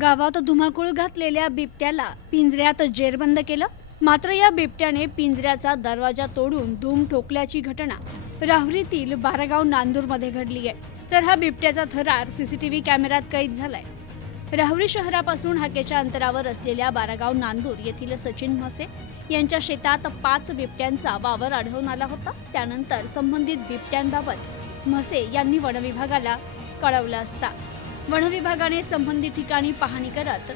गावात धुमाकूळ घातलेल्या बिबट्याला पिंजऱ्यात जेरबंद केलं। मात्र या बिबट्याने पिंजऱ्याचा दरवाजा तोडून धूम ठोकल्याची घटना राहुरीतील बारागाव नांदूरमध्ये घडली आहे। तर हा बिबट्याचा थरार सीसीटीव्ही कॅमेऱ्यात कैद झालाय। राहुरी शहरापासून हाकेच्या अंतरावर असलेल्या बारागाव नांदूर येथील सचिन म्हसे यांच्या शेतात 5 बिबट्यांचा वावर आढळून आला होता। त्यानंतर संबंधित बिबट्यांबाबत म्हसे यांनी वनविभागाला कळवलं असता वनविभागाने संबंधित ठिकाणी पाहणी करत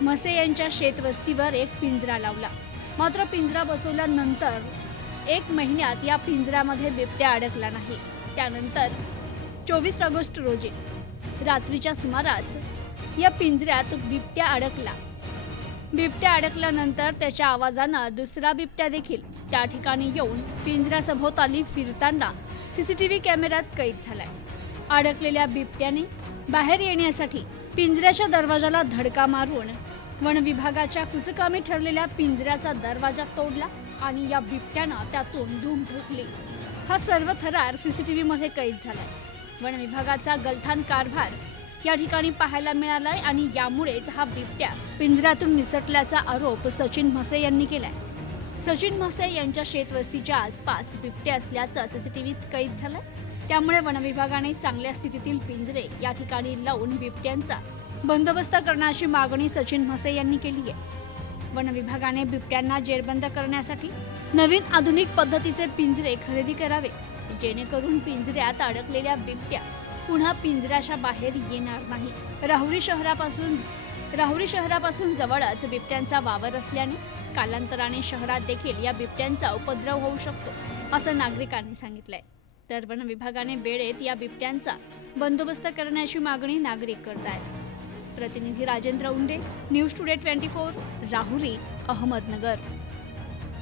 म्हसे यांच्या शेतवस्तीवर एक पिंजरा लावला। मात्र पिंजरा बसवल्यानंतर 1 महिन्यात या पिंजऱ्यामध्ये बिबट्या अडकला नाही। त्यानंतर 24 ऑगस्ट रोजी रात्रीच्या सुमारास या पिंजऱ्यात बिबट्या अडकला। बिबट्या अडकल्यानंतर त्याच्या आवाजाने दुसरा बिबट्या देखील त्या ठिकाणी येऊन पिंजऱ्यासभोवताली फिरताना सीसीटीव्ही कॅमेऱ्यात कैद झालाय। अडकलेल्या बिबट्याने बाहेर येण्यासाठी पिंजऱ्याच्या दरवाजाला धडका मारून वन विभागाच्या कुचकामी ठरलेल्या पिंजऱ्याचा दरवाजा तोडला आणि या बिबट्यानं त्यातून धूम ठोकली। हा सर्व थरार सीसीटीव्ही मध्ये कैद झालाय। वन विभागाचा गलथान कारभार या ठिकाणी पाहायला मिळालाय आणि यामुळेच हा बिबट्या पिंजऱ्यातून निसटल्याचा आरोप सचिन म्हसे यांनी केलाय। सचिन म्हसे यांच्या शेतवस्तीच्या आसपास बिबटे असल्याचं सीसीटीव्हीत कैद झालंय। त्यामुळे वनविभागाने चांगल्या स्थितीतील पिंजरे या ठिकाणी लावून बिबट्यांचा बंदोबस्त करण्याची मागणी सचिन म्हसे यांनी केली आहे। वनविभागाने बिबट्यांना जेरबंद करण्यासाठी नवीन आधुनिक पद्धतीचे पिंजरे खरेदी करावे, जेणेकरून पिंजऱ्यात अडकलेल्या बिबट्या पुन्हा पिंजऱ्याच्या बाहेर येणार नाही। राहुरी शहरापासून जवळच बिबट्यांचा वावर असल्याने कालांतराने शहरात देखील या बिबट्यांचा उपद्रव होऊ शकतो असं नागरिकांनी सांगितलंय। तर वन विभागाने वेळेत या बिबट्यांचा बंदोबस्त करण्याची मागणी नागरिक करत आहेत। प्रतिनिधी राजेंद्र उंडे, न्यूज टुडे 24, राहुरी, अहमदनगर।